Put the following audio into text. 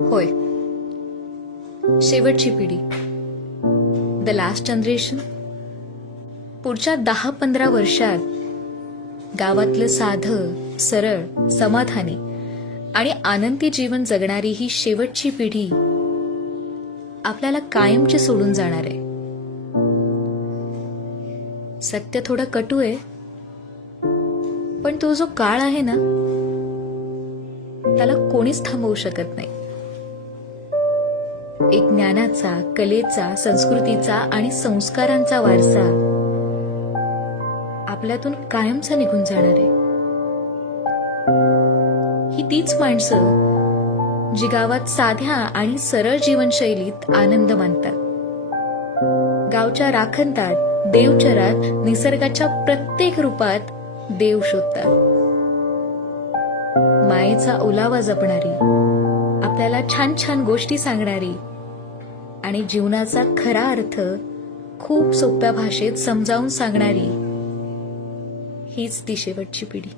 होय, शेवटची पिढी, द लास्ट जनरेशन. पुढच्या 10-15 वर्षात गावातलं साधं, सरळ, समाधानी आणि आनंदी जीवन जगणारी ही शेवटची पिढी आपल्याला कायमची सोडून जाणार आहे. सत्य थोडं कटू आहे, पण तो जो काळ आहे ना, त्याला कोणीच थांबवू शकत नाही. एक ज्ञानाचा, कलेचा, संस्कृतीचा आणि संस्कारांचा वारसा आपल्यातून कायमचा निघून जाणार आहे. ही तीच माणसं जी गावात साध्या आणि सरळ जीवनशैलीत आनंद मानतात, गावच्या राखणदार देवचरात निसर्गाच्या प्रत्येक रूपात देव शोधतात, मायेचा ओलावा जपणारी, आपल्याला छान छान गोष्टी सांगणारी आणि जीवनाचा खरा अर्थ खूप सोप्या भाषेत समजावून सांगणारी हीच ती शेवटची पिढी.